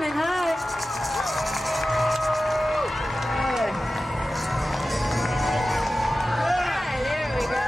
evening. Hi. Hi, there we go.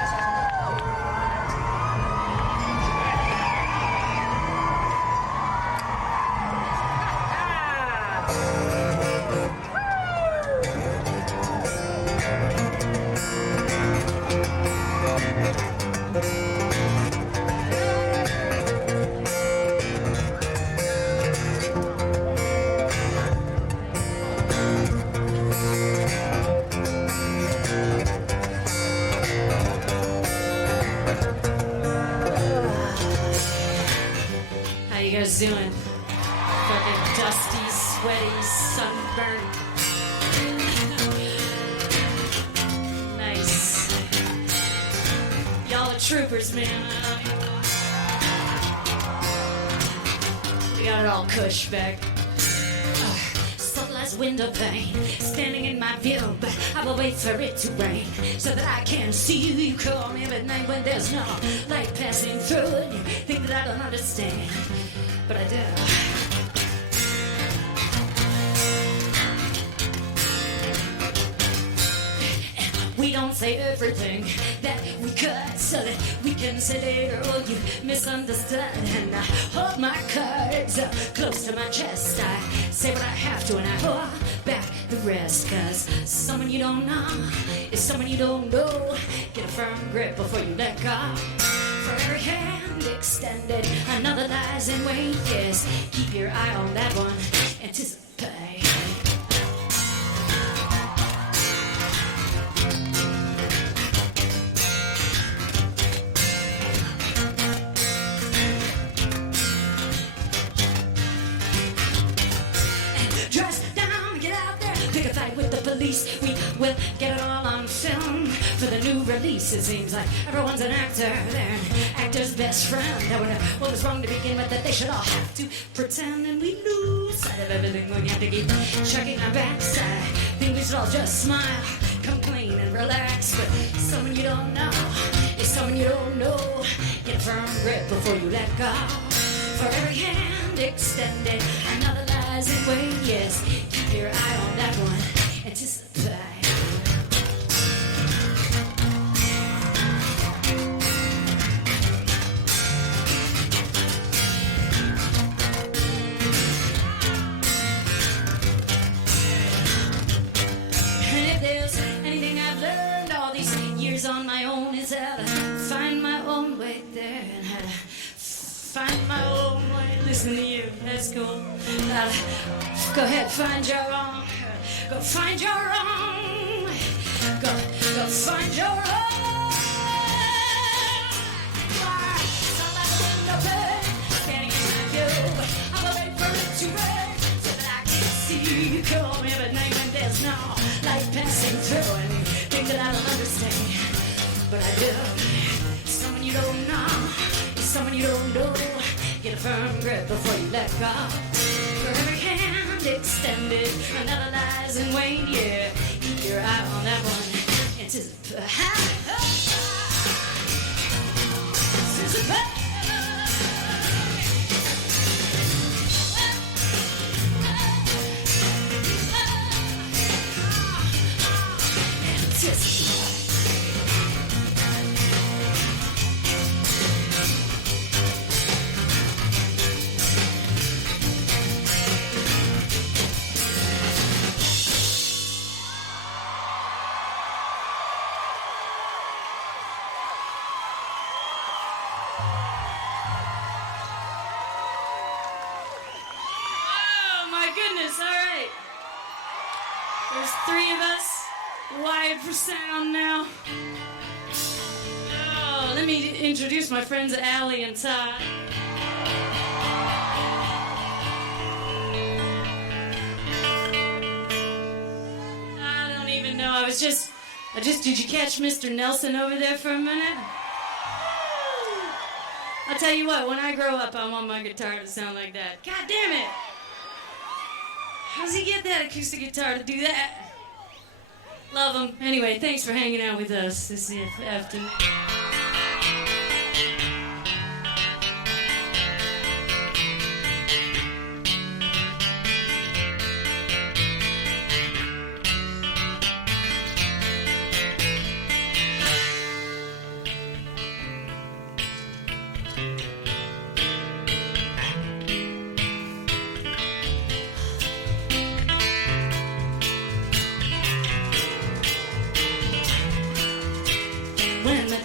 How you guys doing? Fucking dusty, sweaty, sunburned. Nice. Y'all are troopers, man. We got it all cush back. Subtle as window pane, standing in my view, but I will wait for it to rain, so that I can see you. You call me at night when there's no light passing through, and you think that I don't understand, but I do. We don't say everything that we cut, so that we can say later, oh, you misunderstood. And I hold my cards up close to my chest. I say what I have to, and I hold back the rest. Cause someone you don't know is someone you don't know. Get a firm grip before you let go. For every hand extended, another lies in wait. Yes, keep your eye on that one. Anticipate. With the police, we will get it all on film for the new release. It seems like everyone's an actor, they're an actor's best friend. I wonder what was wrong to begin with, that they should all have to pretend, and we lose sight of everything when you have to keep checking our backside. Think we should all just smile, come clean and relax. But someone you don't know is someone you don't know. Get a firm grip before you let go. For every hand extended, another lies in wait. Yes, keep your eye on that one. Anticipate. And if there's anything I've learned all these years on my own, is how to find my own way there, and how to find my own way. Listen to you, that's cool. Go ahead, find your own. Go find your own. Go find your own. Not like a window pane, standing in my view. I will wait for it to rain, so that I can see you. Call me every night when there's no light passing through, and you think that I don't understand, but I do. Someone you don't know, someone you don't know. Get a firm grip before you let go. For every hand extended, another lies in wait. Yeah, keep your eye on that one. Anticipate. Anticipate. Goodness, all right. There's 3 of us. Wide for sound now. Oh, let me introduce my friends Allie and Todd. I don't even know. I just did you catch Mr. Nelson over there for a minute? I'll tell you what, when I grow up, I want my guitar to sound like that. God damn it! How does he get that acoustic guitar to do that? Love him. Anyway, thanks for hanging out with us this afternoon.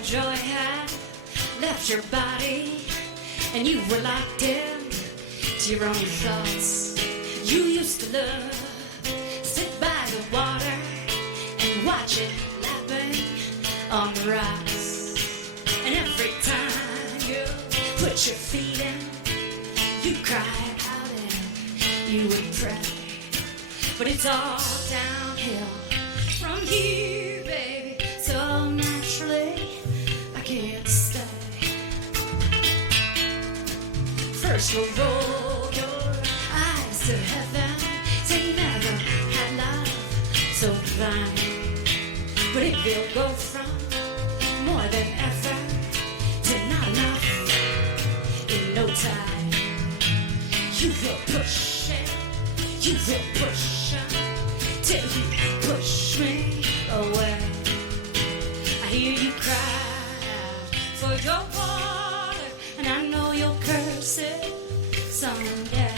joy had left your body, and you were locked in to your own thoughts. You used to love, sit by the water and watch it lapping on the rocks. And every time you put your feet in, you cried out and you would pray. But it's all downhill from here, baby. So naturally, I can't stay. First we'll roll your eyes to heaven, say you never had love so divine. But it will go from more than effort to not enough in no time. You will push it, you will push it, till you push me away. I hear you cry out for your water, and I know you'll curse it someday.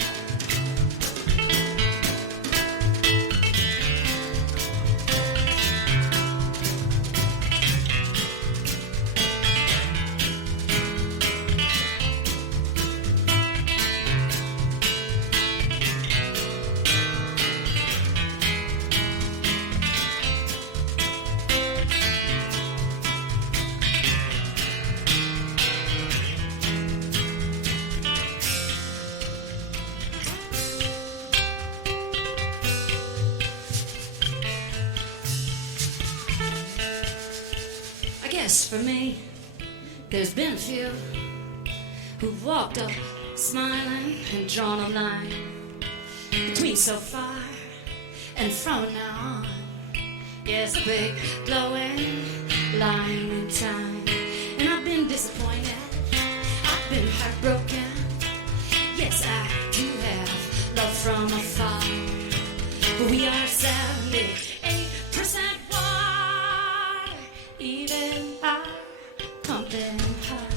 For me, there's been a few who've walked up smiling and drawn a line between so far and from now on. Yes, a big glowing line in time. And I've been disappointed, I've been heartbroken. Yes, I do have love from afar, but we are 78% water, even our pumping hearts.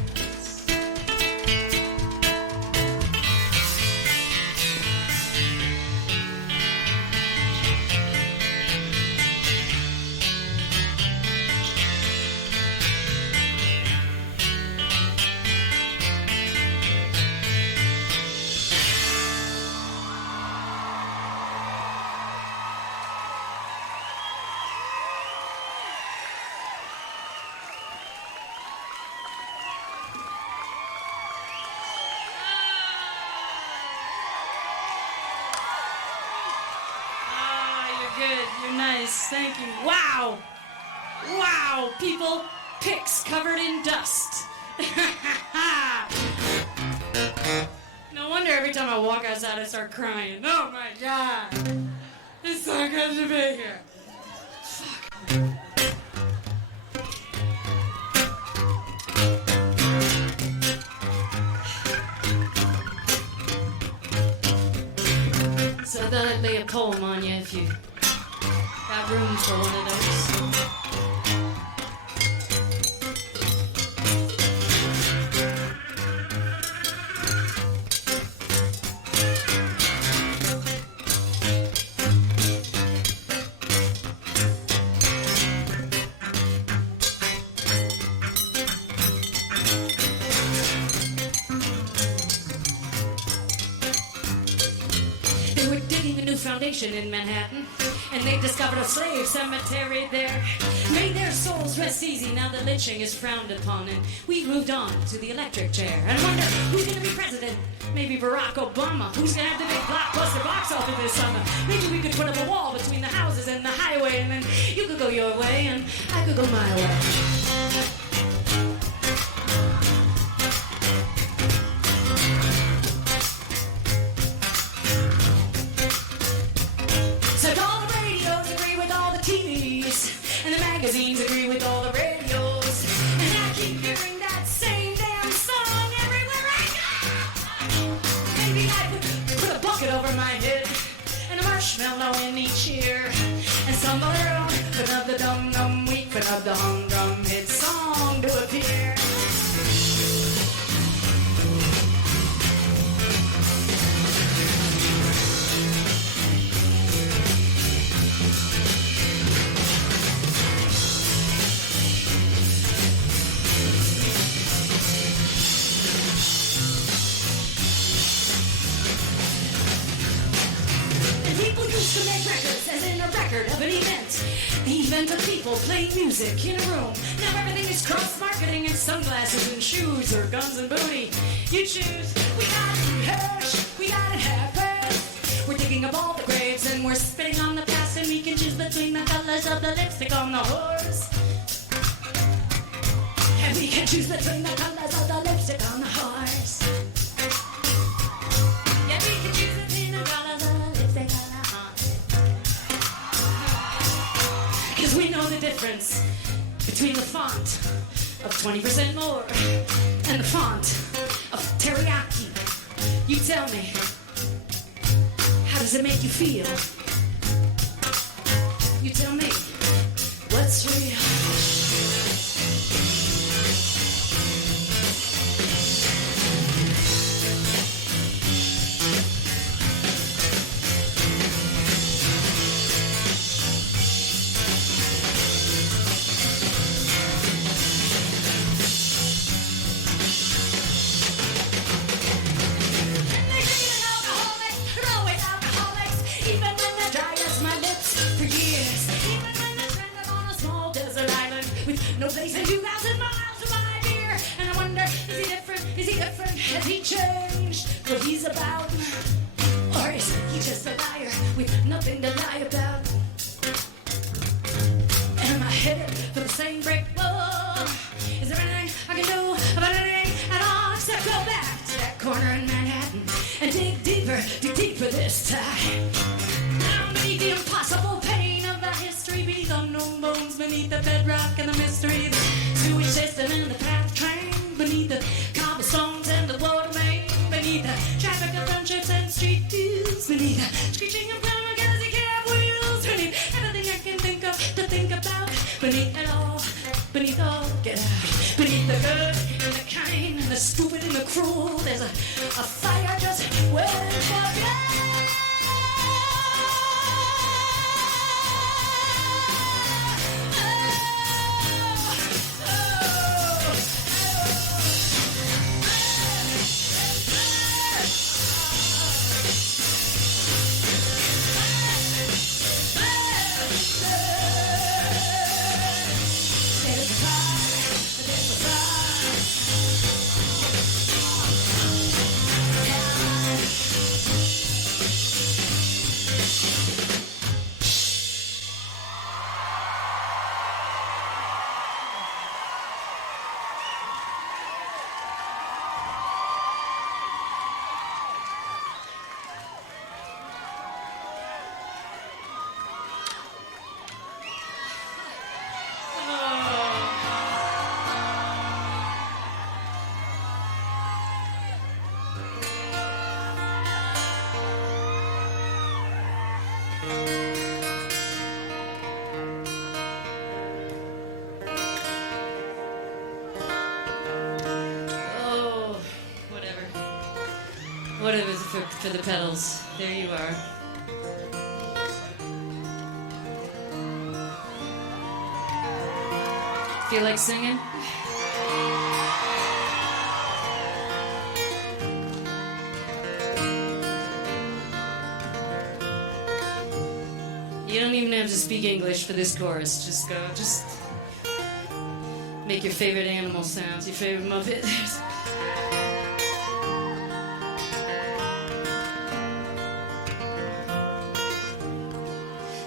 You're nice, thank you. Wow! Wow, people, picks covered in dust. No wonder every time I walk outside I start crying. Oh my God! It's so good to be here. So I thought I'd lay a poem on you if you got room for one of those. They were digging a new foundation in Manhattan, and they discovered a slave cemetery there. Made their souls rest easy, now the lynching is frowned upon, and we've moved on to the electric chair. And wonder who's gonna be president? Maybe Barack Obama. Who's gonna have the big blockbuster box office this summer? Maybe we could put up a wall between the houses and the highway, and then you could go your way and I could go my way. And the magazines agree with all the radios, and I keep hearing that same damn song everywhere I go. Maybe I could put a bucket over my head and a marshmallow in each ear, and stumble around for another dum-dum week, for another humdrum hit song to appear. used to make records as in a record of an event. The event of people playing music in a room. Now everything is cross-marketing and sunglasses and shoes or guns and booty. You choose. We got it hush, we got it happen. We're digging up all the graves and we're spitting on the past, and we can choose between the colors of the lipstick on the horse. And we can choose between the colors of the lipstick on the horse. Yeah, we can choose between the colors of the lipstick on the horse. 'Cause we know the difference between the font of 20% more and the font of teriyaki. You tell me, how does it make you feel? You tell me, what's real? No place in 2,000 miles from my beer. And I wonder, is he different? Is he different? Has he changed what he's about? Or is he just a liar with nothing to lie about? Am I headed for the same brick wall? Is there anything I can do about anything at all except go back to that corner in Manhattan and dig deeper this time? Down beneath the impossible pain of the history, beneath unknown bones, beneath the bedrock and the mystery, the sewage system and the path train, beneath the cobblestones and the water main, beneath the traffic of friendships and street views, beneath the screeching of kamikaze cab wheels, beneath everything I can think of to think about, beneath it all, beneath all, get out, beneath the good and the kind and the stupid and the cruel, there's a fire just waiting for you. Whatever for the pedals. There you are. Feel like singing? You don't even have to speak English for this chorus. Just make your favorite animal sounds, your favorite Muppet.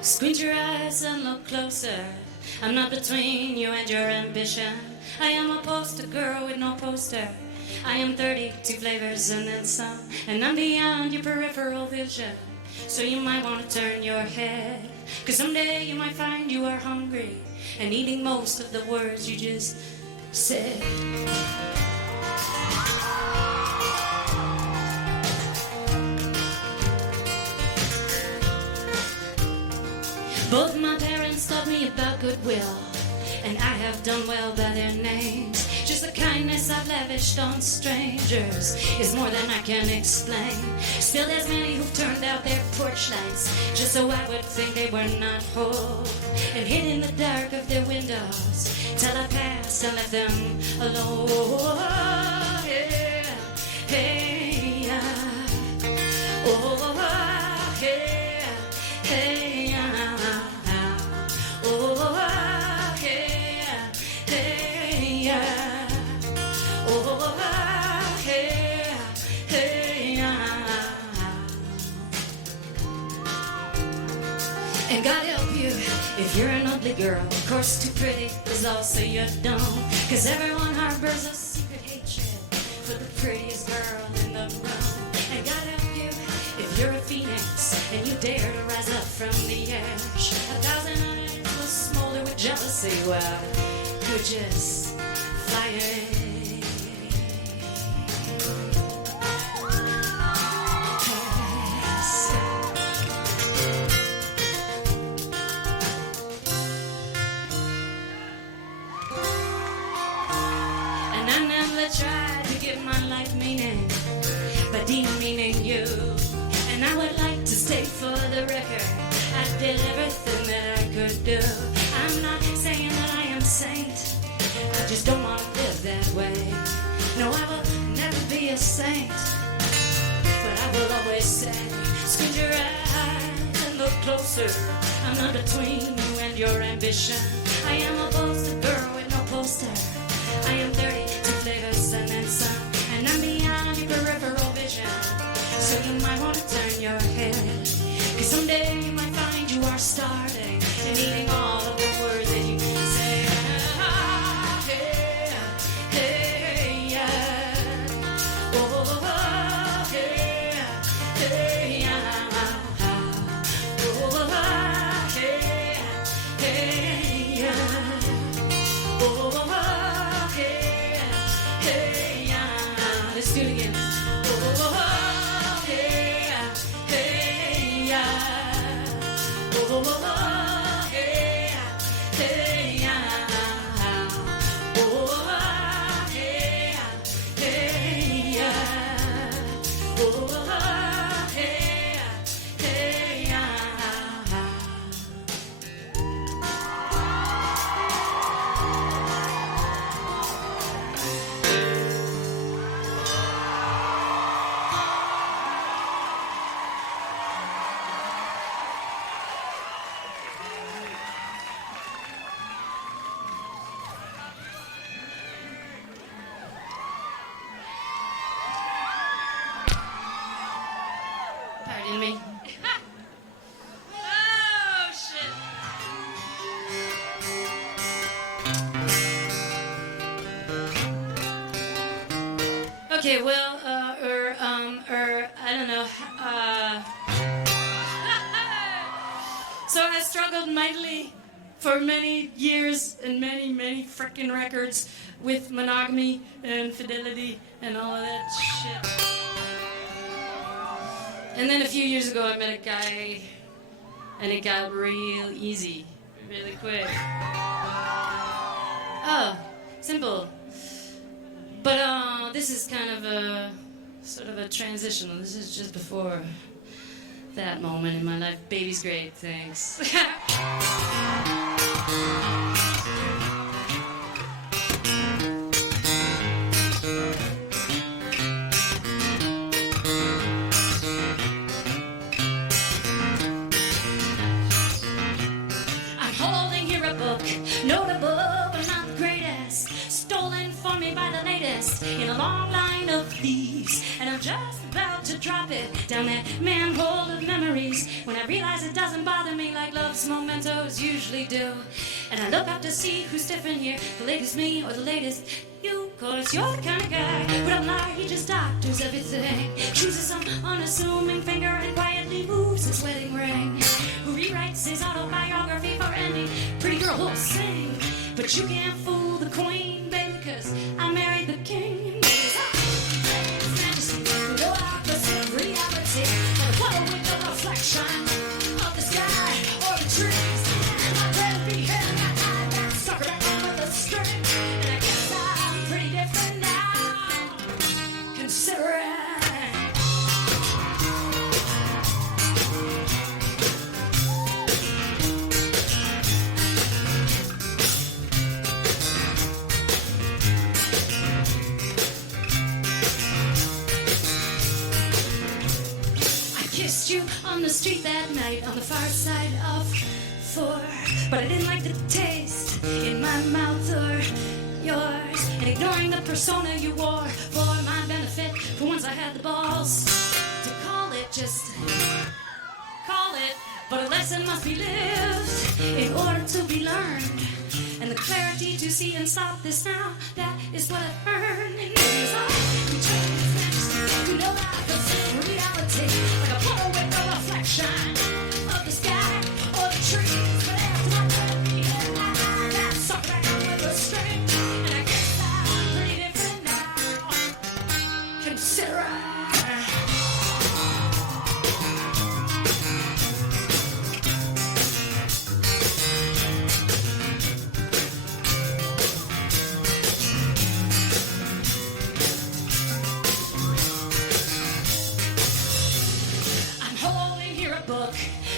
Squint your eyes and look closer. I'm not between you and your ambition. I am a poster girl with no poster. I am 32 flavors and then some, and I'm beyond your peripheral vision. So you might want to turn your head, 'cause someday you might find you are hungry and eating most of the words you just said. Both my parents taught me about goodwill, and I have done well by their names. Just the kindness I've lavished on strangers is more than I can explain. Still there's many who've turned out their porch lights just so I would think they were not whole, and hid in the dark of their windows till I passed and left them alone. Yeah, hey, oh, yeah, hey. And God help you if you're an ugly girl. Of course, too pretty is also your dumb. Cause everyone harbors a secret hatred for the prettiest girl in the room. And God help you if you're a phoenix and you dare to rise up from the ash. 1,000 eyes will smolder with jealousy while you're just flying. Tried to give my life meaning by demeaning you, and I would like to state for the record I did everything that I could do. I'm not saying that I am saint, I just don't want to live that way. No, I will never be a saint, but I will always say, squint your eyes and look closer. I'm not between you and your ambition. I am a poster girl with no poster. I am 32 flavors and then some, and I'm beyond your peripheral vision. So you might want to turn your head, cause someday you might find you are starving and eating all of the words that you say. Ah, hey, hey, yeah. Oh, oh, oh, hey, hey, yeah. Oh, oh, hey, hey, yeah. Oh, oh, let's do it again. Oh, hey, hey, yeah. Oh, hey, hey, yeah. Oh, hey, hey, yeah. Oh, hey, hey, yeah. Pardon me. Oh, shit. Okay, well, I don't know. So I struggled mightily for many years and many frickin' records with monogamy and fidelity and all of that shit. And then a few years ago I met a guy and it got real easy, really quick. Oh, simple. But this is kind of a sort of a transitional. This is just before that moment in my life. Baby's great, thanks. Notable but not the greatest, stolen for me by the latest in a long line of thieves, and I'm just about to drop it down that manhole of memories when I realize it doesn't bother me like love's mementos usually do. And I look up to see who's different here, the latest me or the latest you. Cause you're the kind of guy who don't lie, he just doctors everything, chooses some unassuming finger and quietly moves his wedding ring, who rewrites his autobiography for any pretty girl who'll sing. But you can't fool the queen, baby, cause I married the king. No opposite reality, and what a window reflection of the sky or the trees. My red be head and my eye back, sucker back with the string. And I guess I'm pretty different now, considering. You on the street that night on the far side of 4, but I didn't like the taste in my mouth or yours, and ignoring the persona you wore for my benefit. For once I had the balls to call it, just call it But a lesson must be lived in order to be learned. And the clarity to see and stop this now, that is what I've earned. And these are the trains next. You know I consider reality like a Polaroid reflection of the sky or the trees. But after I put me in line, I suck back with the string. And I guess I'm pretty different now. Consider I.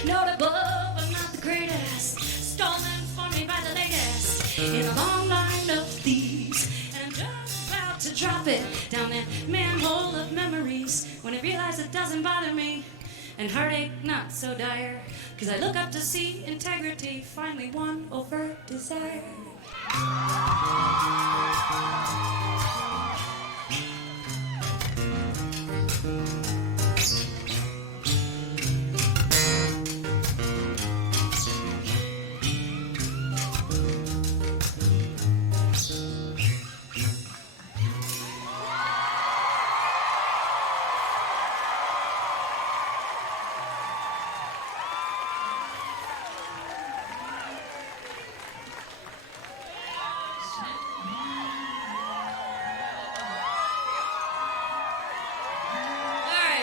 Notable, but not the greatest. Stolen from me by the latest in a long line of thieves. And I'm just about to drop it down that manhole of memories when I realize it doesn't bother me. And heartache not so dire, cause I look up to see integrity finally won over desire.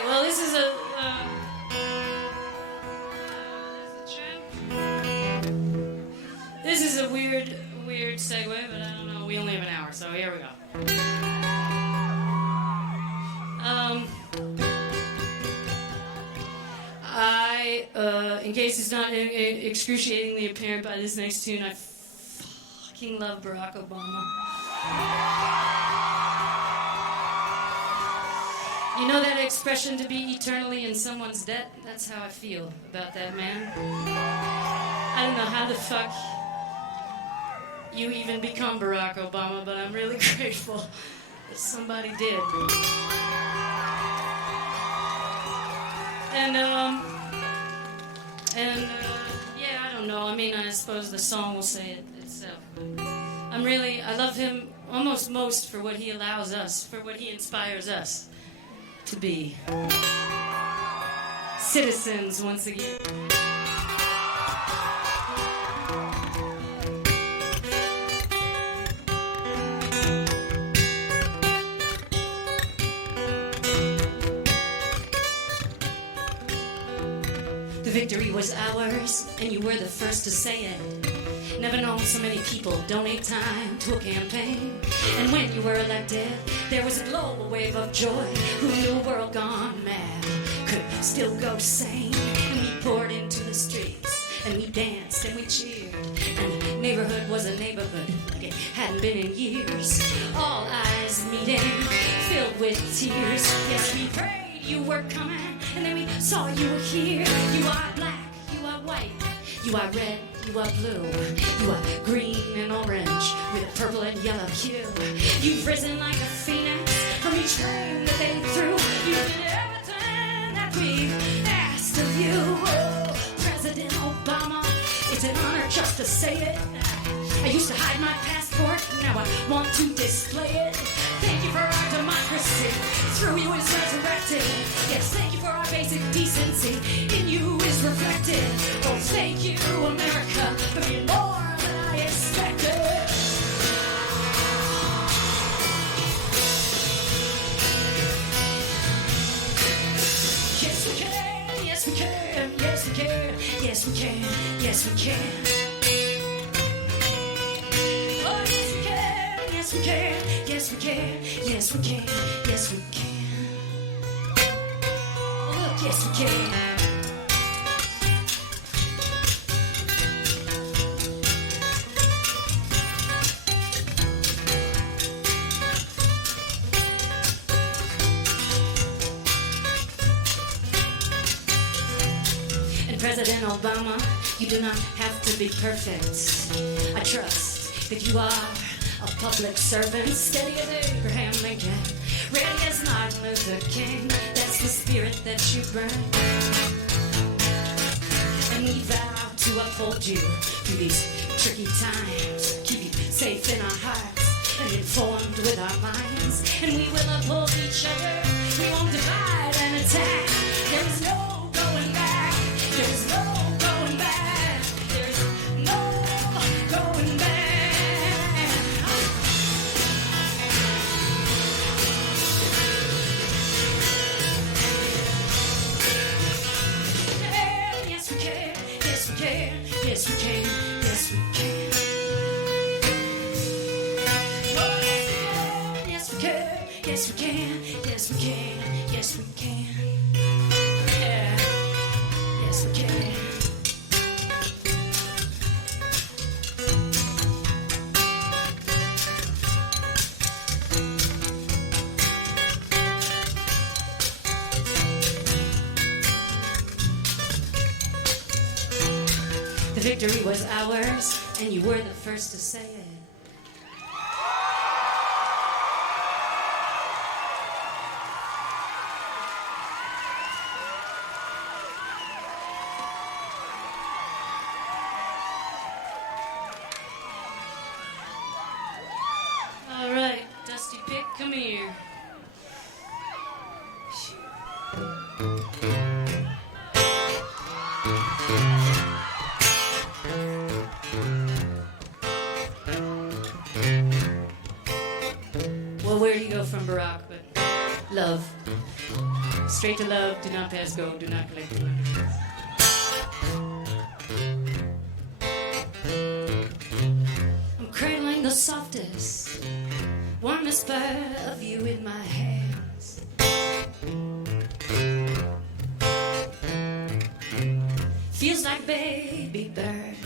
Well, this is a this is a weird segue, but I don't know. We only have an hour, so here we go. In case it's not excruciatingly apparent by this next tune, I fucking love Barack Obama. You know that expression, to be eternally in someone's debt? That's how I feel about that man. I don't know how the fuck you even become Barack Obama, but I'm really grateful that somebody did. Yeah, I don't know. I mean, I suppose the song will say it itself. I love him almost most for what he allows us, for what he inspires us to be. Citizens, once again. The victory was ours, and you were the first to say it. Never known so many people donate time to a campaign. And when you were elected, there was a global wave of joy. Who knew a world gone mad could still go sane? And we poured into the streets, and we danced and we cheered. And the neighborhood was a neighborhood like it hadn't been in years. All eyes meeting, filled with tears. Yes, we prayed you were coming, and then we saw you were here. You are black, you are white, you are red, you are blue, you are green and orange with a purple and yellow hue. You've risen like a phoenix from each flame that they threw. You did everything that we asked of you. Oh, President Obama, it's an honor just to say it. I used to hide my passport, now I want to display it. Thank you for our democracy, through you is resurrected. Yes, thank you for our basic decency, in you is reflected. Oh, thank you, America, for being more than I expected. Yes, we can, yes, we can, yes, we can, yes, we can, yes, we can. Yes, we can, yes, we can, yes, we can, yes, we can. Oh, look, yes, we can. And President Obama, you do not have to be perfect. I trust that you are a public servant, steady as Abraham Lincoln, ready as Martin Luther King. That's the spirit that you bring. And hold you through these tricky times, keep you safe in our hearts and informed with our minds, and we will uphold each other. We won't divide and attack. There is no going back. There is no going back. There is no going back. Yes, we can. Yes, we can. Yes, we can. Yes, we can. Oh, yes, we can. Yes, we can. Yes, we can. Yes, we can. Yeah. Yes, we can. The victory was ours, and you were the first to say it. All right, Dusty Pick, come here. Well, where do you go from Barack? But love. Straight to love, do not pass go, do not collect the money. I'm cradling the softest, warmest part of you in my hands. Feels like baby bird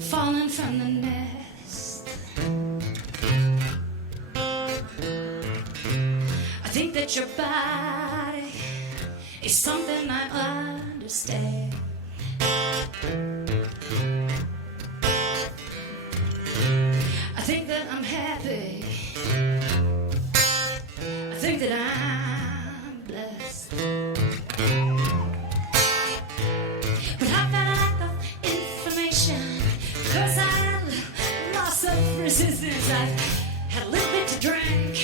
falling from the nest. I think that your body is something I understand. I think that I'm happy. I think that I'm blessed. But I've got a lack of information, 'cause I have lots of resistance. I've had a little bit to drink,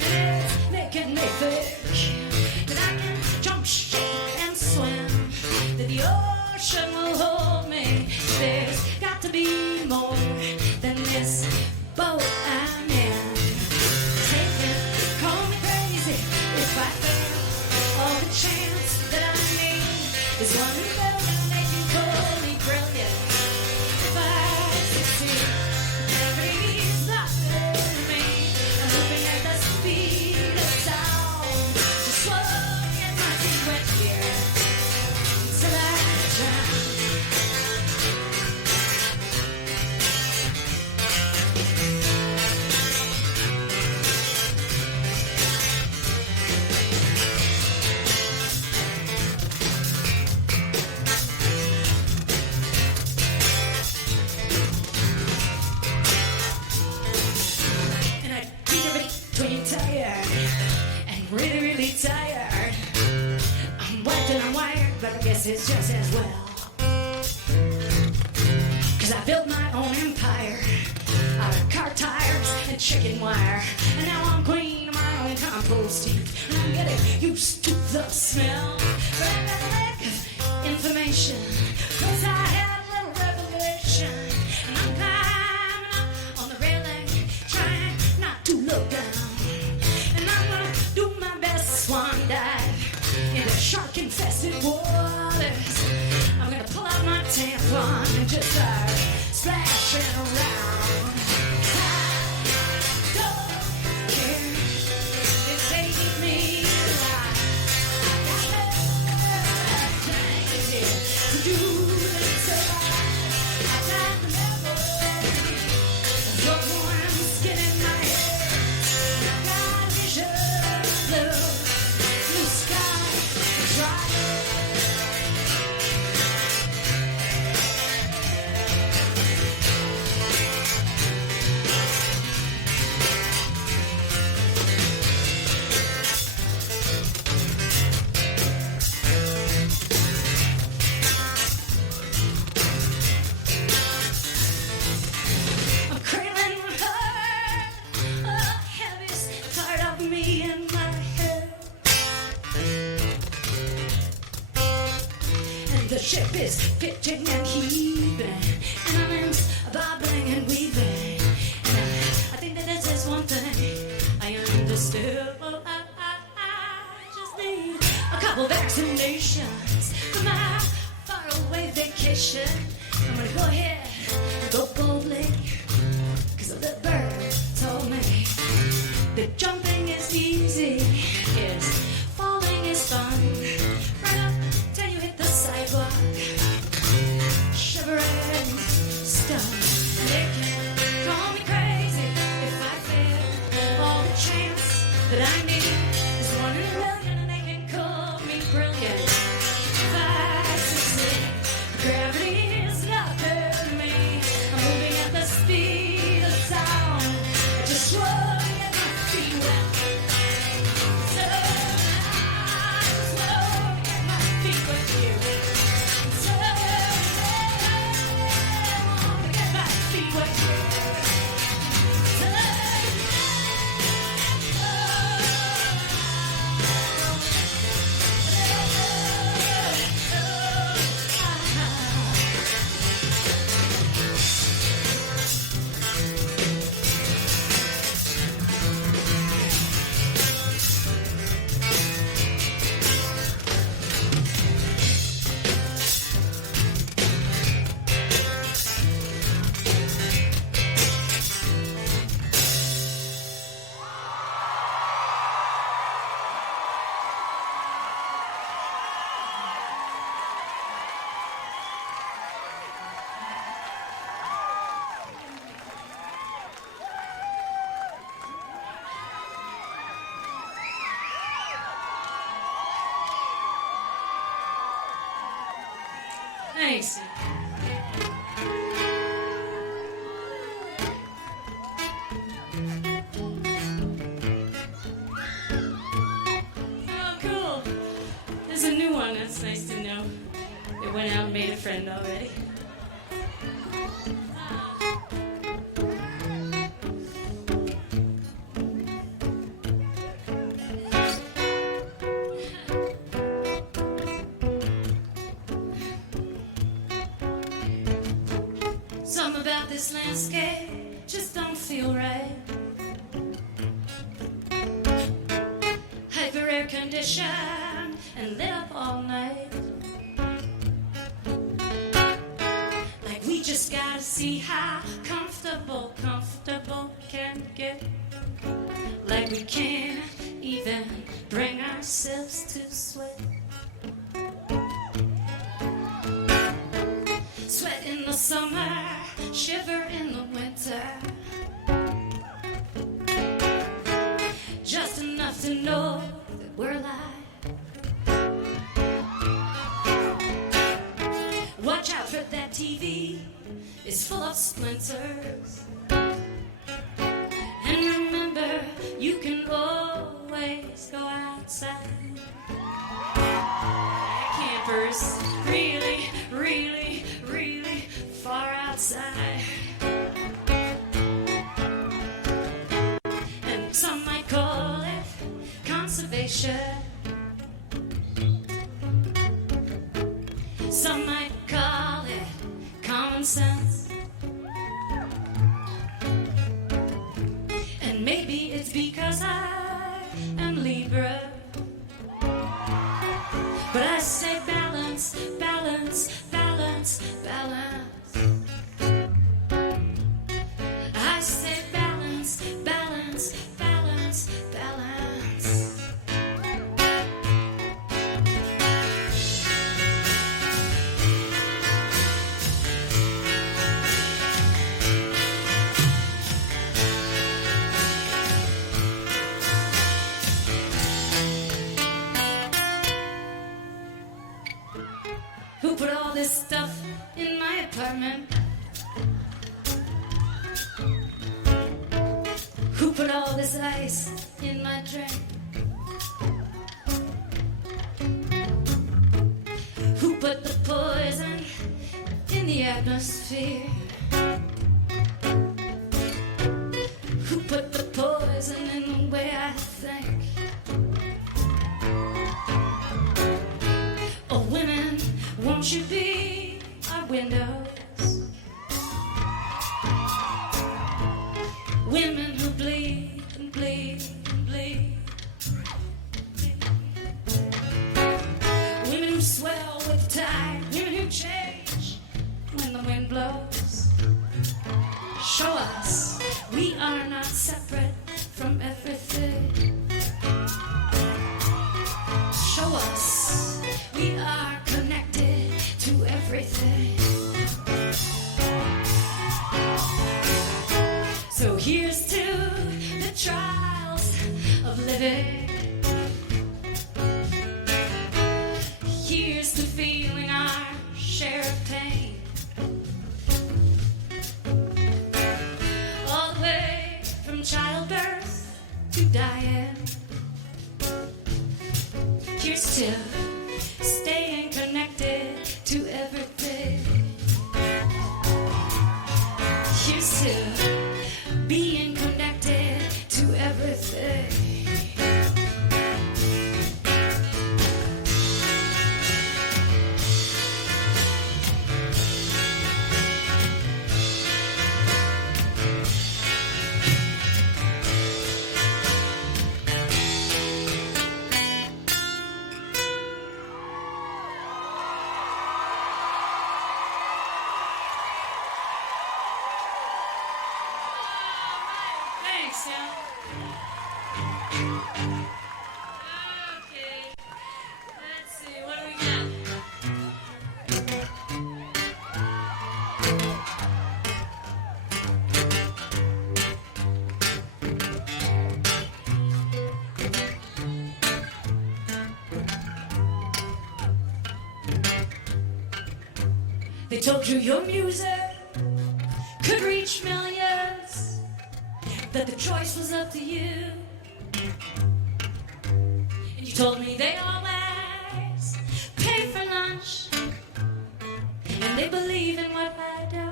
and it's making me think that I can jump ship and swim, that the ocean will hold me. There's got to be more than this boat I'm in. Take it, call me crazy if I fail. All the chance that I need is one in a million. They can call me brilliant if I succeed. Gravity's not for me. I'm moving at the speed of sound, just swung in my feet wet here till I drown. And I think of it between tired and really, really tired. I'm wiped and I'm wired, but I guess it's just as well. 'Cause I built my own empire out of car tires and chicken wire. And now I'm queen of my own compost heap. And I'm getting used to the smell. But I've got a lack of information, 'cause I had a little revelation. And I'm climbing up on the railing, trying not to look down. And I'm gonna do my best swan dive into shark-infested waters. I'm gonna pull out my tampon and just start splashing around. I don't care if they eat me alive. I got nothing to do and survive. I got the memory of your warm skin in my head. I got vision of blue sky, dry. The ship is pitching and heaving, and I'm in bobbling and weaving. And I think that this is one thing I understood. Well, I just need a couple vaccinations for my faraway vacation. I'm gonna go ahead and go boldly, 'cause the little bird told me that jumping is easy, yes, falling is fun. Right up till you hit the sidewalk, shivering, stunned. They can call me crazy if I fail. All the chance that I need is 1 in a million, and they can call me brilliant. If I succeed, gravity is nothing to me. I'm moving at the speed of sound. I just want to get my feet wet. So I just want to get my feet wet here. So I want to get my feet wet here. Thanks. Oh, cool. There's a new one. That's nice to know. It went out and made a friend already. Something about this landscape just don't feel right. Hyper air conditioned and lit up all night. Like we just gotta see how comfortable can get. Like we can't even bring ourselves to sweat. Sweat in the summer, shiver in the winter. Just enough to know that we're alive. Watch out for that TV, it's full of splinters. And remember, you can always go outside. Campers, really, really, really far outside. And some might call it conservation. Some might call it common sense. And maybe it's because I am Libra. But I say balance, balance, balance, balance. I say balance, balance, balance, balance. Who put all this stuff in my apartment? Who put all this ice in my drink? Who put the poison in the atmosphere? Who put the poison in the way I think? Oh, women, women. won't you be our windows? Women who bleed and bleed and bleed. Women who swell with the tide. Women who change when the wind blows. Show us we are not separate from everything. Show us we are connected to everything. So here's to the trials of living. Here's to feeling our share of pain. All the way from childbirth to dying. Here's to staying connected to everything. Here's to being connected to everything. Thanks, Sam. Okay, let's see, what do we got? They told you your music could reach millions, that the choice was up to you. And you told me they always pay for lunch, and they believe in what I do.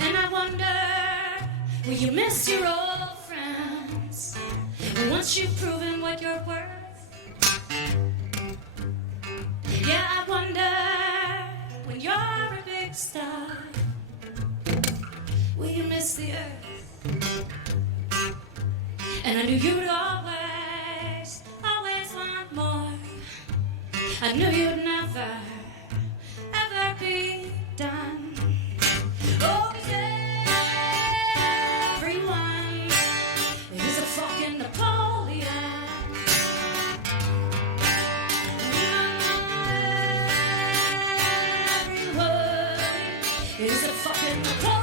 And I wonder, will you miss your old friends once you've proven what you're worth? Yeah, I wonder, when you're a big star, will you miss the earth? And I knew you'd always, always want more. I knew you'd never, ever be done. Oh, 'cause everyone is a fucking Napoleon. Everyone is a fucking Napoleon.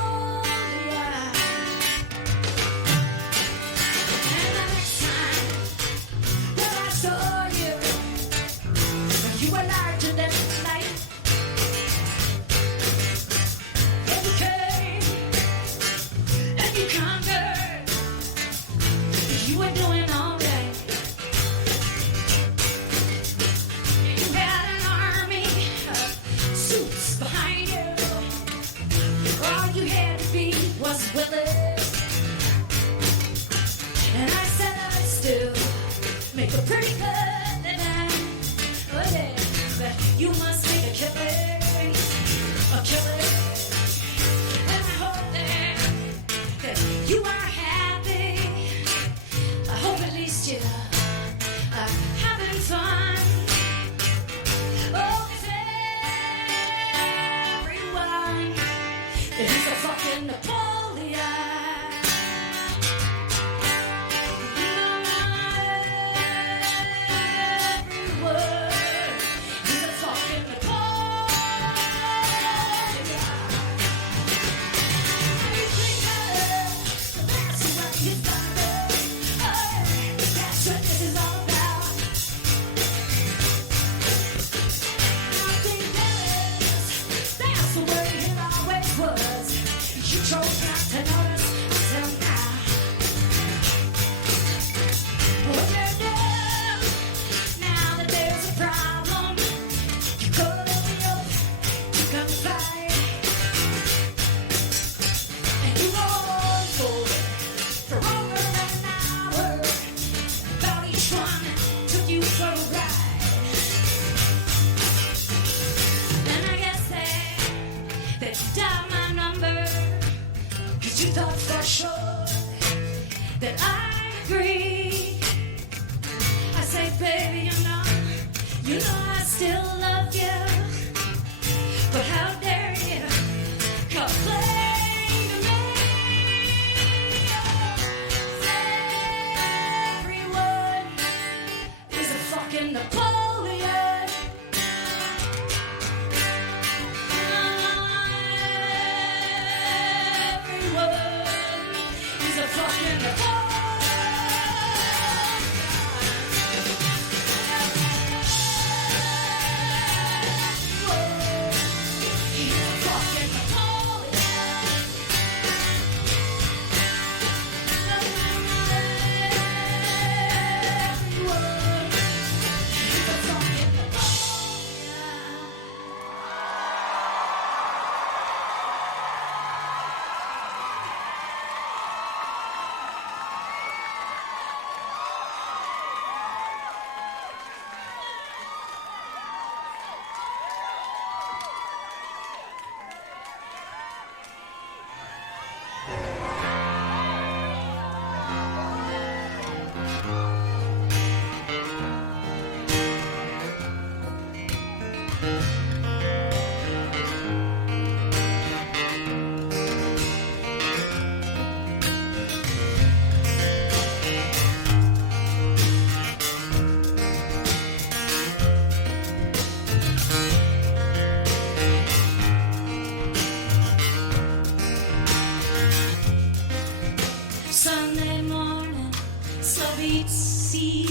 And I said I still make a pretty good living. Oh yeah, but you must make a killing, a killing. And I hope that you are happy. I hope at least you are having fun. Oh, 'cause everyone is a fucking Napoleon. That's the way it always was. You chose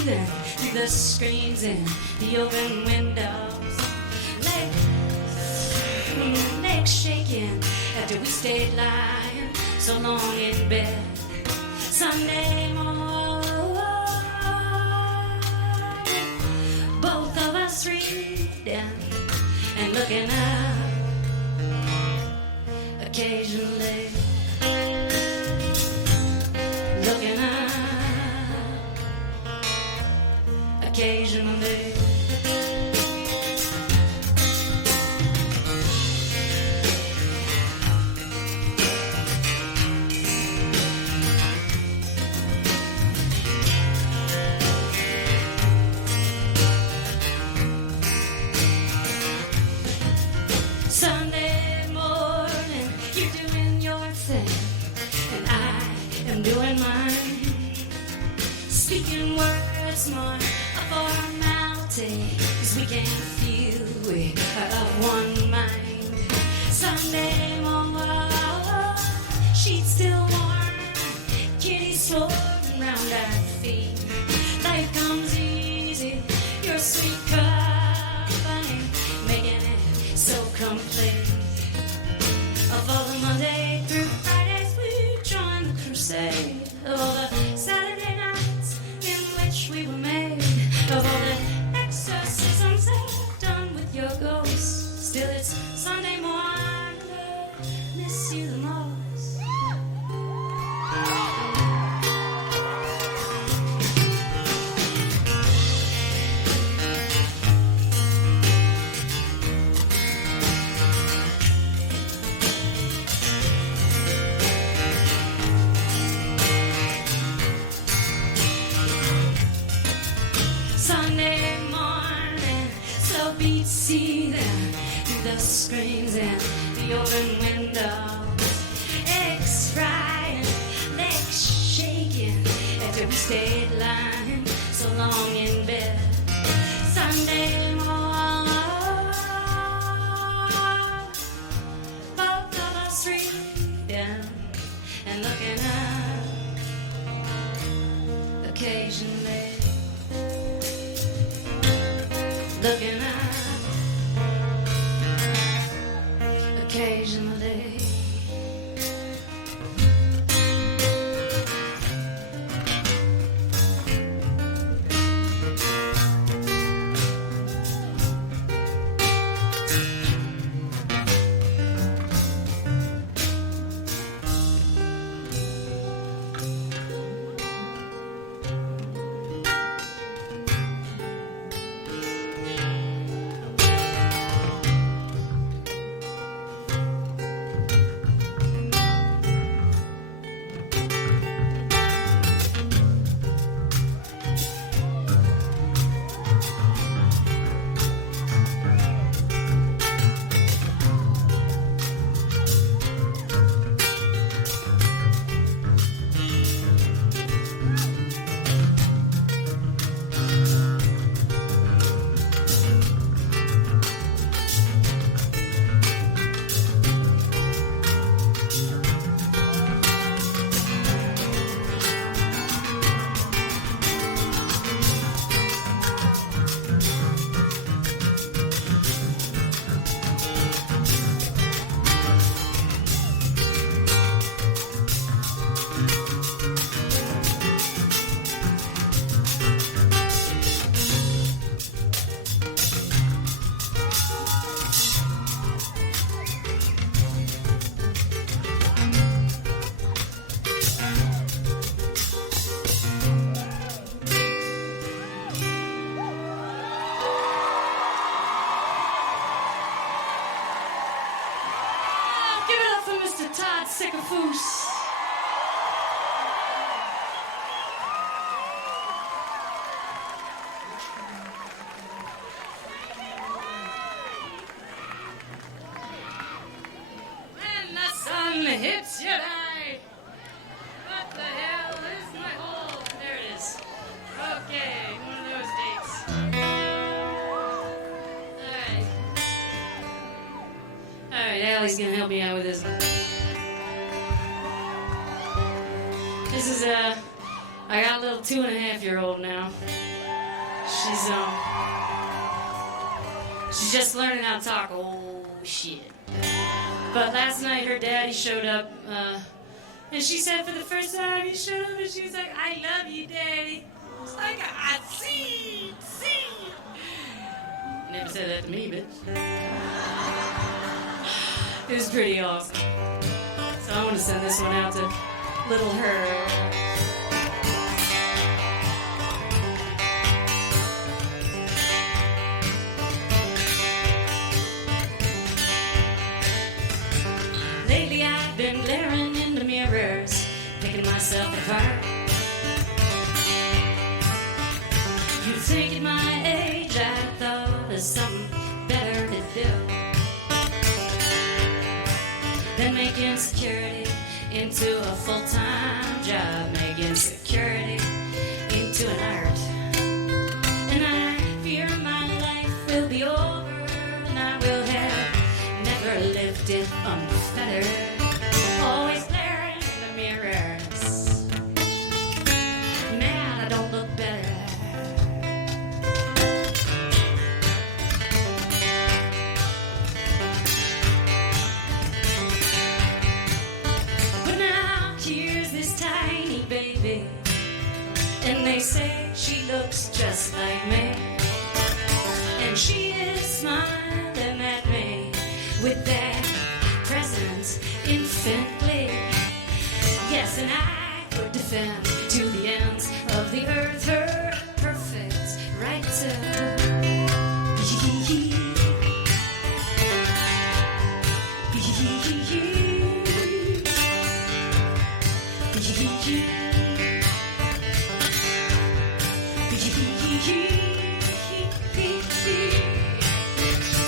seething through the screens in the open windows. Legs shaking after we stayed lying so long in bed. Sunday morning, both of us reading and looking up occasionally. Looking up occasionally. Sunday morning, you're doing your thing, and I am doing mine. Speaking words more a formality, 'cause we can feel we are of one mind. Sunday morning, sheets still warm, kitties floating round our feet. Life comes easy, your sweet company, making it so complete. Of all the Monday through Fridays we joined the crusade, of all the Saturday nights in which we were made, of all the exorcisms I've done with your ghost. Still it's Sunday morning, miss you the most. Sunday morning, slow beats seething through the screens and the open windows. Eggs frying, legs shaking after we stayed lying so long in bed. Sunday morning, both of us reading and looking up occasionally. Looking up occasionally. Sycophus. When the sun hits your eye, what the hell is my hole? There it is. Okay, one of those dates. All right, Allie's gonna help me out with this. This is I got a little 2.5-year-old now. She's just learning how to talk. Oh, shit. But last night her daddy showed up, and she said for the first time he showed up, and she was like, I love you, Daddy. It's like, I see. Never said that to me, bitch. It was pretty awesome. So I want to send this one out to little her. Lately I've been glaring in the mirrors, picking myself apart. You'd think at my age I thought there's something better to do than make insecurity into a full-time job, make insecurity into an art. And I fear my life will be over, and I will have never lived it unfettered, always glaring in the mirrors. Man, I don't look better. But now here's this tiny baby, and they say she looks just like me, and she is smiling at me with that presence infinitely. Yes, and I would defend to the ends of the earth her perfect right to be.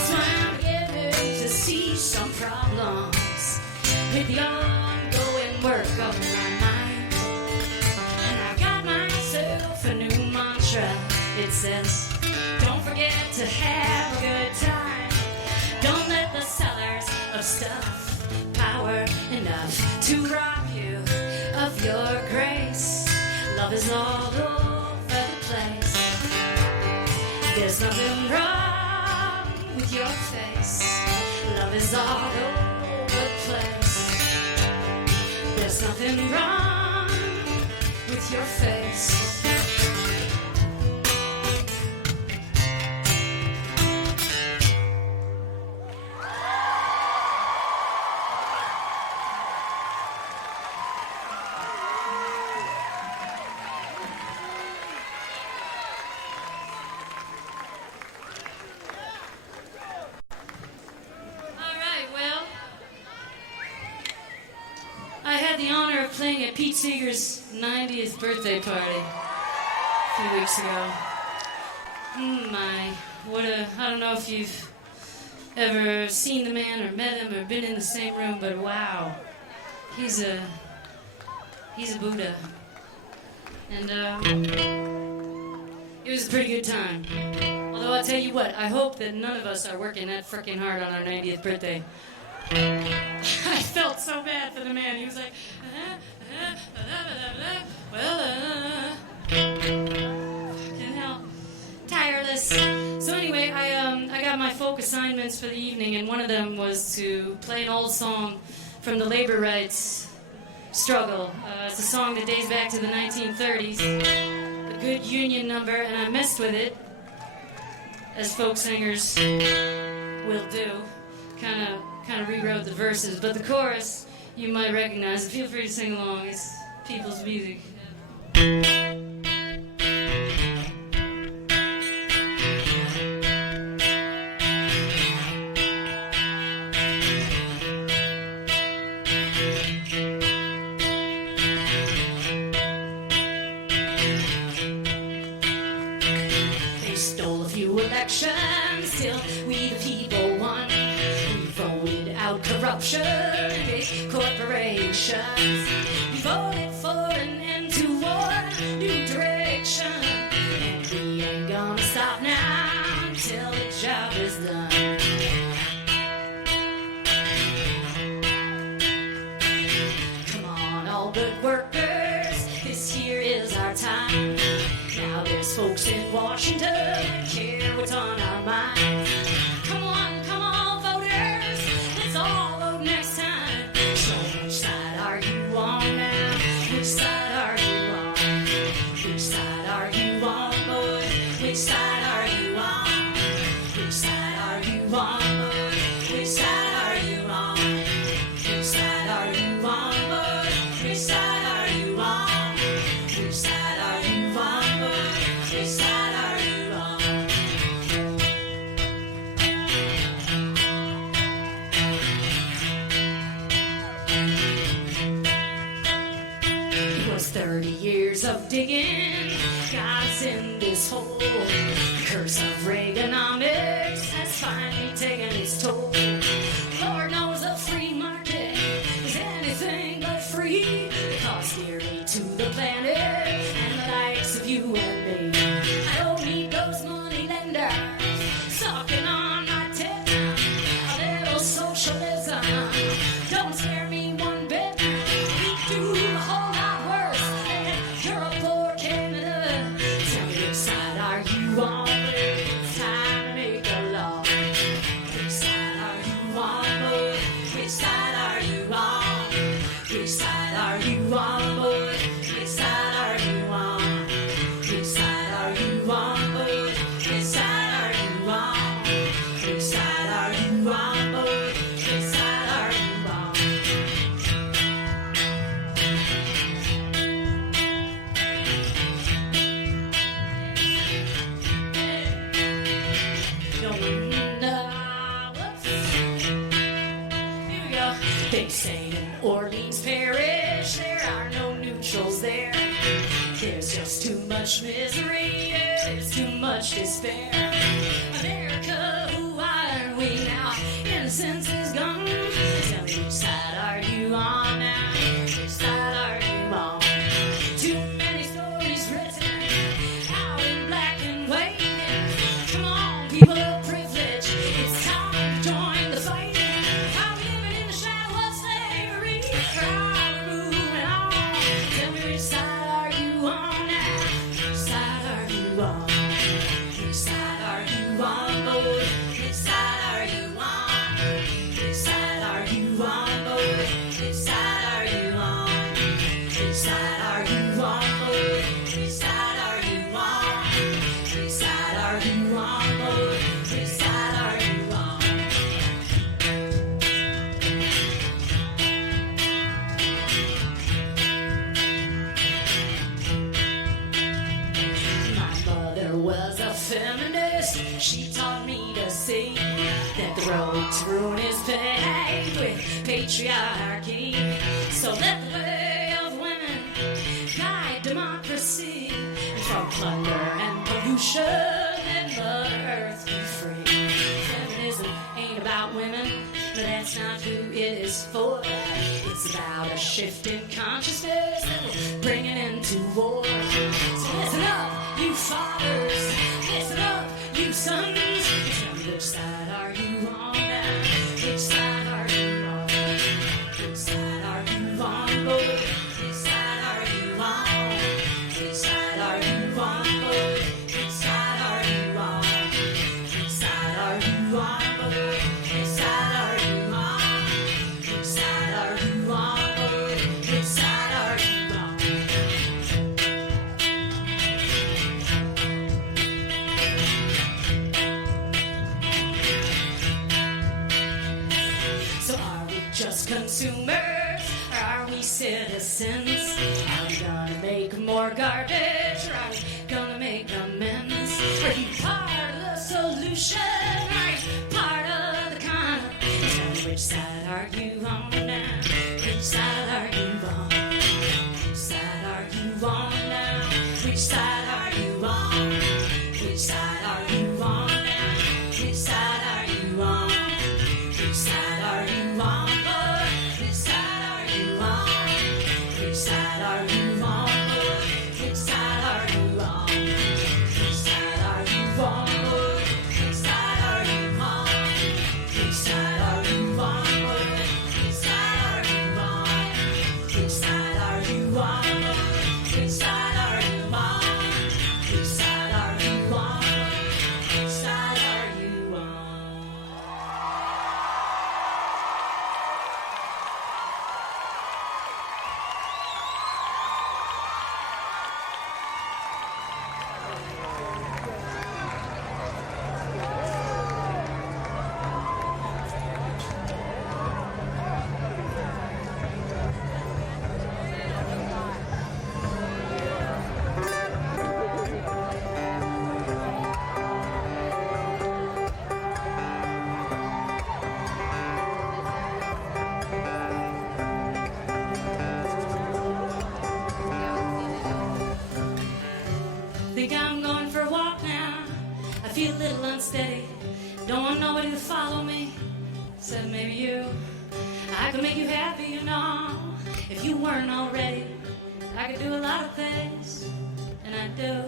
So I'm beginning to see some problems with the ongoing work of my mind. And I got myself a new mantra. It says, don't forget to have a good time. Don't let the sellers of stuff power enough to rob you of your grace. Love is all over the place. There's nothing wrong with your face. Love is all over the place. There's nothing wrong with your face. I had the honor of playing at Pete Seeger's 90th birthday party a few weeks ago. I don't know if you've ever seen the man or met him or been in the same room, but wow, he's a Buddha. And it was a pretty good time. Although I'll tell you what, I hope that none of us are working that freaking hard on our 90th birthday. I felt so bad for the man. He was like, fucking hell, tireless. So anyway, I got my folk assignments for the evening, and one of them was to play an old song from the labor rights struggle. It's a song that dates back to the 1930s, a good union number, and I messed with it, as folk singers will do. Kind of rewrote the verses, but the chorus you might recognize. Feel free to sing along. It's people's music. They stole a few elections, still we the people won. Voted out corruption, big corporations. We voted for an end to war, new direction. And we ain't gonna stop now until the job is done. Come on, all good workers, this here is our on, bud? Which side are you on? Which side are you on, bud? Which side are you on? Which side are you on, bud? Which side are you on? It was 30 years of digging, got us in this hole. The curse of Reaganomics has finally taken its toll. Lord knows a free market is anything but free. It costs dearly to the planet and the likes of you and me. I don't need those money lenders sucking on my tip. A little socialism don't scare me one bit. We do a whole lot worse than Europe or Canada. Tell me which side are you on? It's time to make a law. Which side are you on, boy? Which side are you on? Which side are you on, boy? Which side are you on? Which side are you on, boy? Which side are you on? Which side are you on, boy? Which side are you on? Here we go. They say in Orleans Parish there are no neutrals there. There's just too much misery, there's too much despair. America, who are we now? Innocence is gone. Tell me which side are you on now? Which side are you on? Too many stories written out in black and white. Come on, people of privilege, it's time to join the fight. Are we living in the shadow of slavery? Or are we moving on? Tell me which side are you on now? Which side are you on? Which side are you on, boy? Which side are you on? Which side are you on, boy? Which side are you on? Which side are you on, boy? Which side are you on? Which side are you on, boy? Which side are you on? My mother was a feminist. She taught me to see that the road to ruin is paved with patriarchy. So let the way of women guide democracy. And from plunder and pollution, let Mother Earth be free. Feminism ain't about women, but that's not who it is for. It's about a shift in consciousness that will bring an end to war. So listen up, you fathers. Listen up, you sons. Tell me which side are you on now? Which side are you on? Which side are you on, boy? Which side are you on? Which side are you on, boy? Which side are you on? Which side are you on, boy? Which side are you on? Which side are you on, boy? Which side are you on? So are we just consumers, or are we citizens? Are we gonna make more garbage, or are we gonna make amends? Are you part of the solution, or are you part of the con? Tell me which side are you on now? Which side are you on? Which side are you on now? Which side are you on? Which side are you on now? Which side are you on? Which side are you on, bud? Which side are you on? Which side are you on, bud? Which side are you on? Which side are you on, bud? Which side are you on? Which side are you on, bud? Which side Don't want nobody to follow me, except maybe you. I could make you happy, you know, if you weren't already. I could do a lot of things, and I do.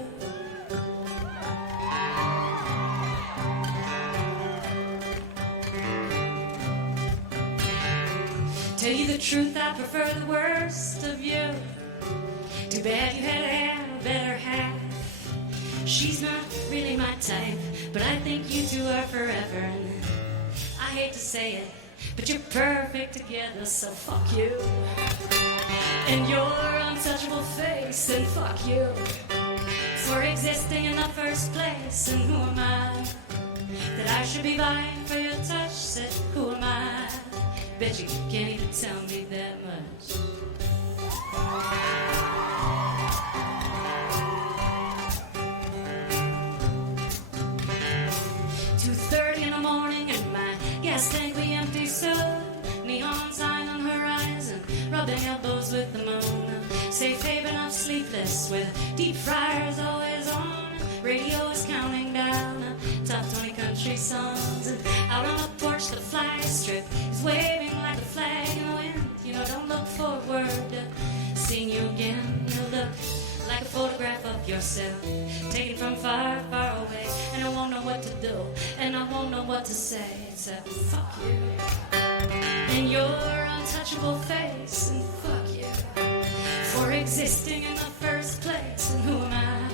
Tell you the truth, I prefer the worst of you. Too bad you had to have a better half. She's not really my type, but I think you two are forever. And I hate to say it, but you're perfect together, so fuck you. And your untouchable face, and fuck you for existing in the first place. And who am I that I should be vying for your touch? Said, who am I? Bet you can't even tell me that much. 2:30 in the morning and my gas tank be empty, so neon sign on horizon, rubbing elbows with the moon. Safe haven of sleepless with deep fryers always on. Radio is counting down top 20 country songs. And out on the porch the flag strip is waving like a flag in the wind. You know, don't look forward to seeing you again. You'll look like a photograph of yourself, taken from far, far away. And I won't know what to do, and I won't know what to say, except fuck you. And your untouchable face, and fuck you for existing in the first place. And who am I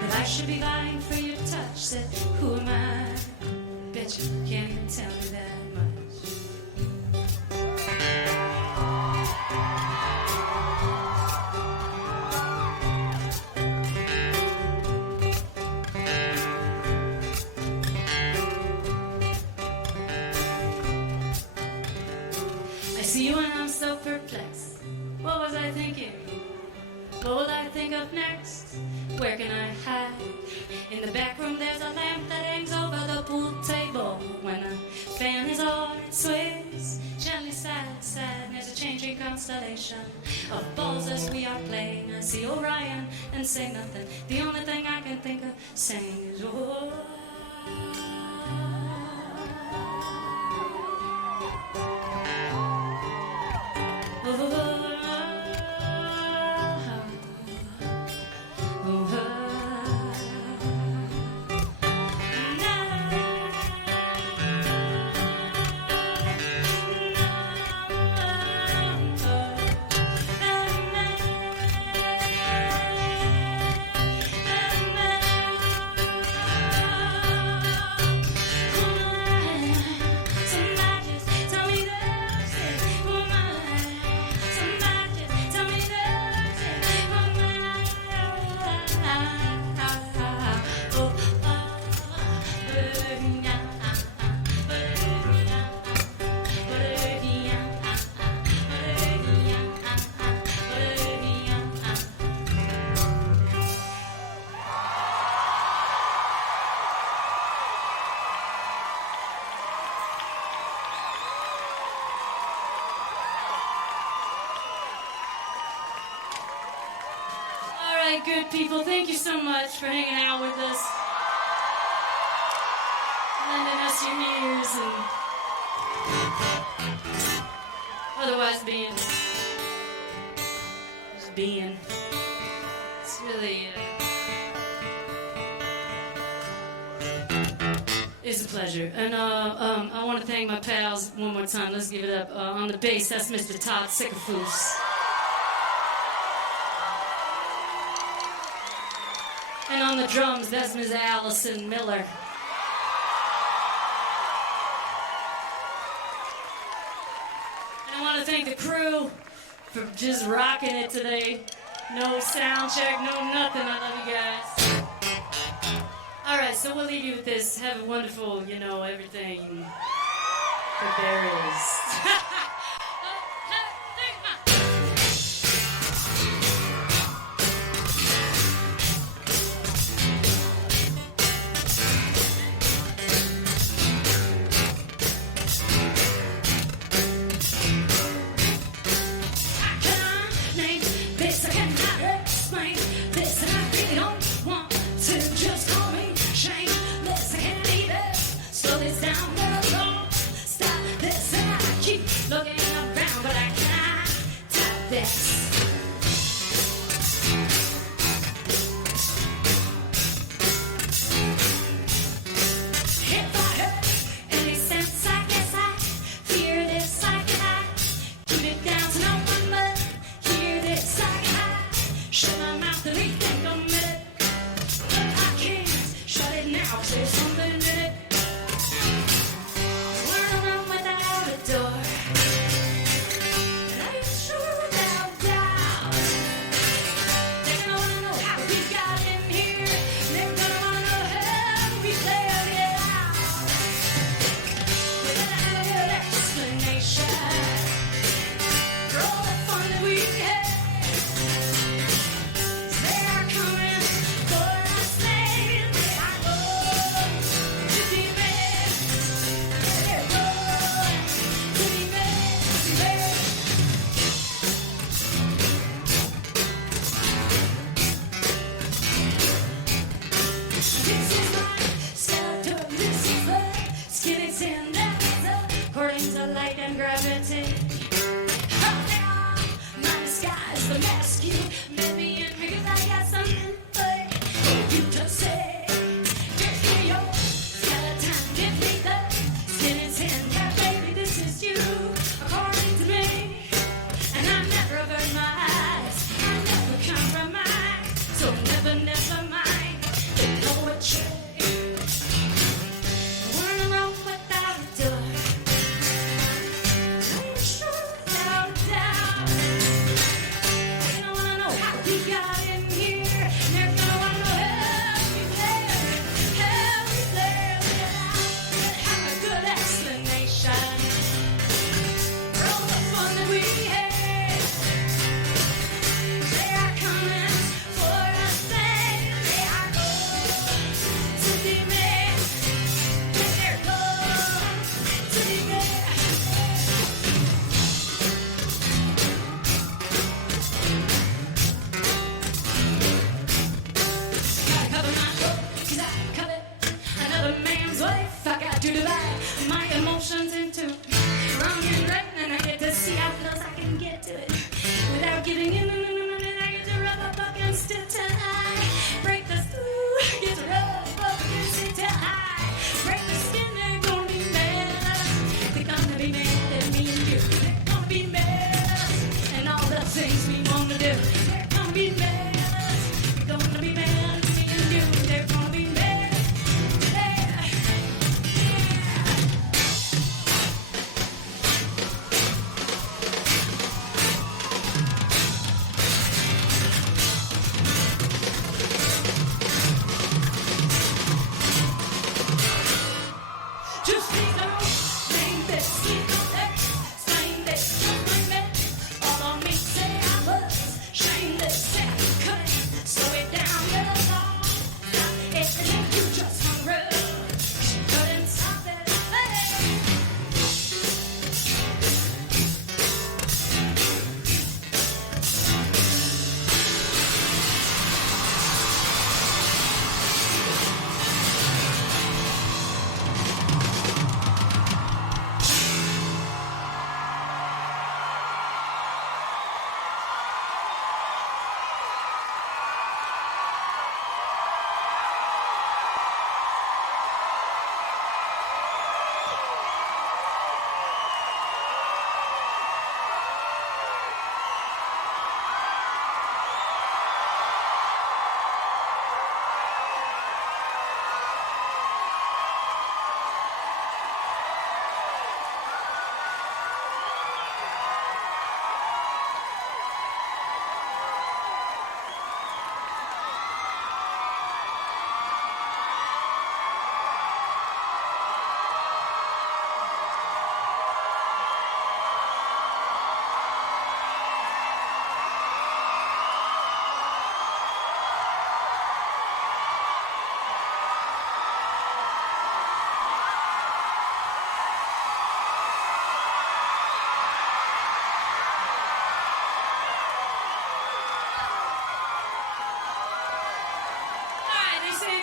that I should be vying for your touch? Said, who am I? Bet you can't even tell me that much. See you and I'm so perplexed. What was I thinking? What will I think of next? Where can I hide? In the back room there's a lamp that hangs over the pool table. When a fan is on, it sways gently side to side. There's a changing constellation of balls as we are playing. I see Orion and say nothing. The only thing I can think of saying is, oh. Good people, thank you so much for hanging out with us, lending us your ears, and otherwise just being. It's really it's a pleasure. And I want to thank my pals one more time. Let's give it up. On the bass, that's Mr. Todd Sycophus. And on the drums, that's Ms. Allison Miller. And I want to thank the crew for just rocking it today. No sound check, no nothing. I love you guys. All right, so we'll leave you with this. Have a wonderful, you know, everything that there is. to divide my emotions into wrong and right, and I get to see how close I can get to it without giving in. And I get to rub up against it till I break the screw. Get to rub up against it till I break the skin. They're gonna be mad. They're gonna be mad at me and you. They're gonna be mad, and all the things we want to do. They're gonna be mad. They're gonna be mad at me and you. They're gonna be mad.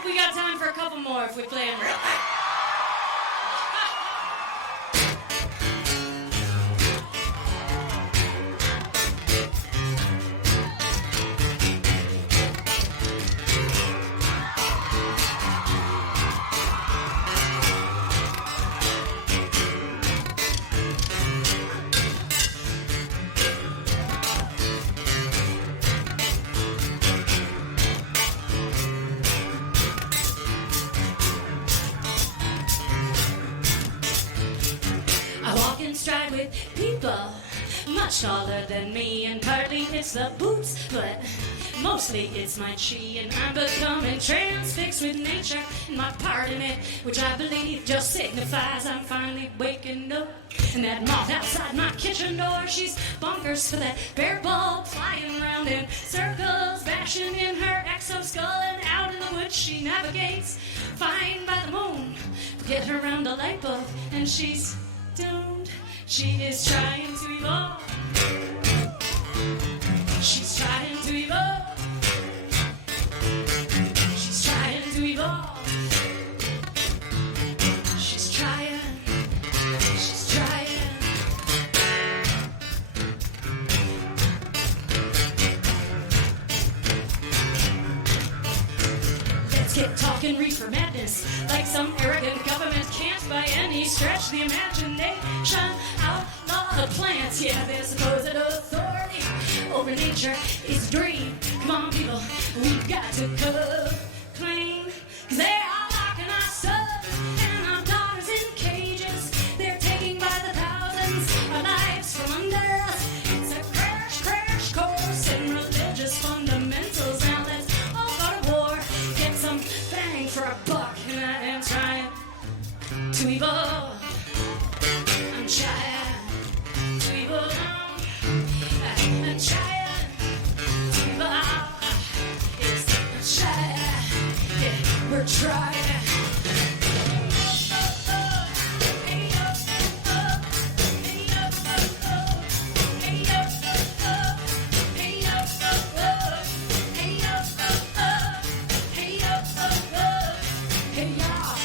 We got time for a couple more if we play them real quick. Stride with people much taller than me, and partly it's the boots, but mostly it's my chi, and I'm becoming transfixed with nature and my part in it, which I believe just signifies I'm finally waking up. And that moth outside my kitchen door, she's bonkers for that bear ball flying around in circles, bashing in her exoskull, and out in the woods she navigates, fine by the moon, get her around a light bulb, and she's doomed. She is trying to evolve. She's trying to evolve. She's trying to evolve. She's trying. She's trying. Let's get talking reefer madness, like some arrogant government can't by any stretch the imagination outlaw the plants. Yeah, their supposed authority over nature is a dream. Come on, people, we've got to complain, 'cause they are locking us up, and our daughters in cages. They're taking by the thousands our lives from under us. It's a crash course in religious fundamentals. Now let's all go to war, get some bang for a buck, and I am trying to evolve. I'm trying to evolve. I'm trying to evolve. Yes, I'm trying. Yeah, we're trying. Hey, y'all,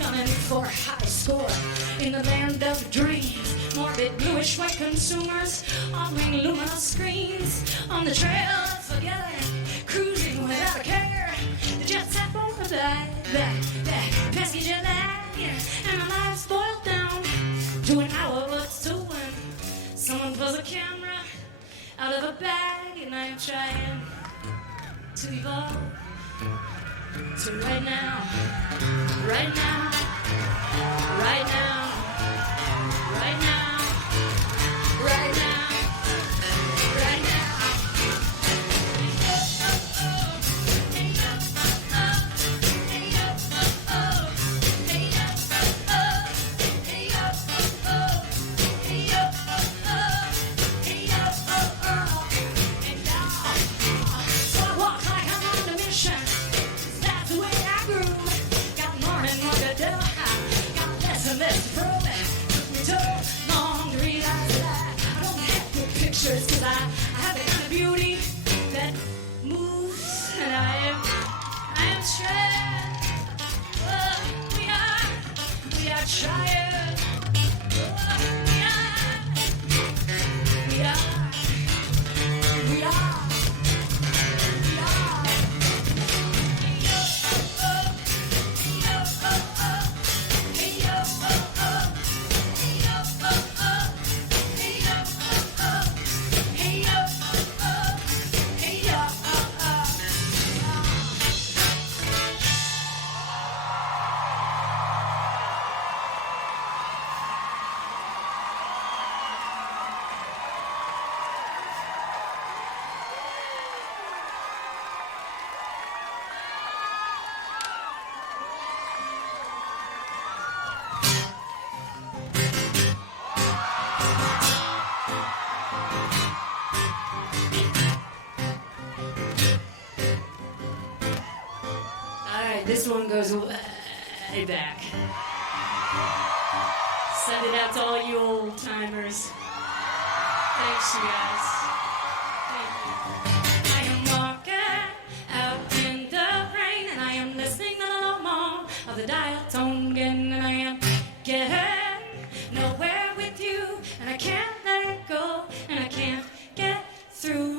gonna for a high score in the land of dreams. Morbid bluish white consumers offering luminous screens on the trail of forgetting, cruising without a care. The jet set won't back, pesky jet lag, and my life's boiled down to an hour what's to win. Someone pulls a camera out of a bag, and I am trying to evolve to right now, right now, right now, right now, right now, right now. Cause I have the kind of beauty that moves, and I am trying. Oh, we are trying. Oh, we are. This one goes way back. Send it out to all you old timers. Thanks, you guys. Thank you. I am walking out in the rain, and I am listening to the low moan of the dial tone again, and I am getting nowhere with you, and I can't let it go, and I can't get through.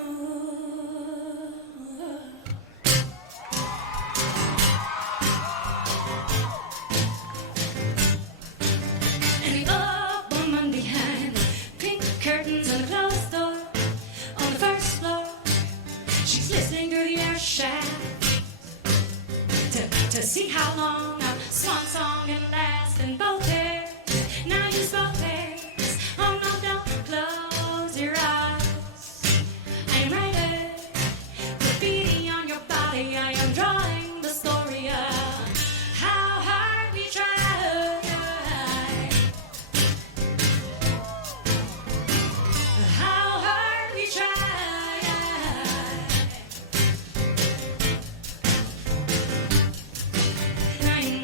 To see how long a swan song can last in both ears. Now use both ears. Oh no, don't close your eyes. I am writing graffiti on your body. I am drawing the story of how hard we tried. How hard we tried.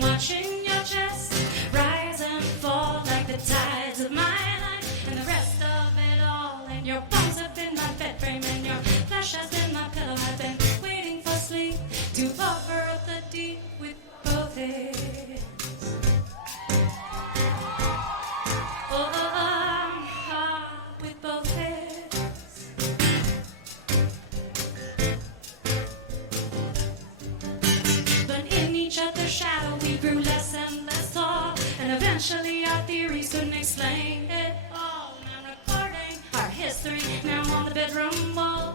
Watching your chest rise and fall like the tides of my life, and the rest of it all. And your bones have been my bed frame, and your flesh has been my pillow. I've been waiting for sleep to over the deep with both hands. With both hands. But in each other's shadow we grew less and less tall, and eventually our theories couldn't explain it all. And I'm recording our history now on the bedroom wall.